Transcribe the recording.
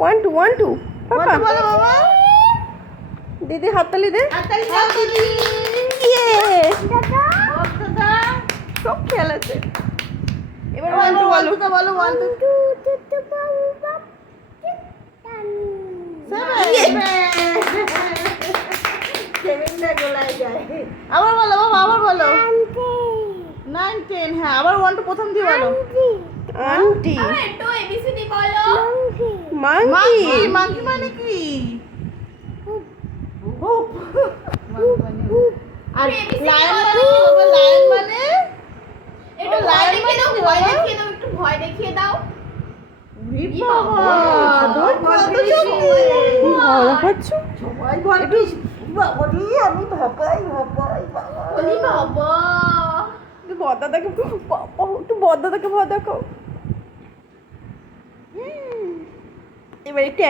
One two পাপা বলো বাবা। দিদি হাততালি দে। হাততালি দাও দিদি। ইয়ে দাদা সব খেলেছে। এবার ওয়ান ওয়ান টু টু বলো। বলো। 1 2 সেভেনটা গোলায় যায়। আবার বলো বাবা, আবার বলো। 9 10। হ্যাঁ, আবার 1 2 প্রথম দিয়ে বলো। আন্টি একটু এবিসিডি বলো। মাঙ্কি মাঙ্কি মানে কি? আর লায়ন মানে কি বাবা? লায়ন মানে একটু ভয় দেখিয়ে দাও, ভয় দেখিয়ে দাও, একটু ভয় দেখিয়ে দাও। বাবা তোর কত শক্তি। ভালো দেখাচ্ছ। সবাই ভয় পেয়ে বাবা রে, আমি ভাপাই বাবা। ওলি বাবা। একটু বড়দাদাকে একটু বড়দাদাকে ভয় দেখো। এবার একটু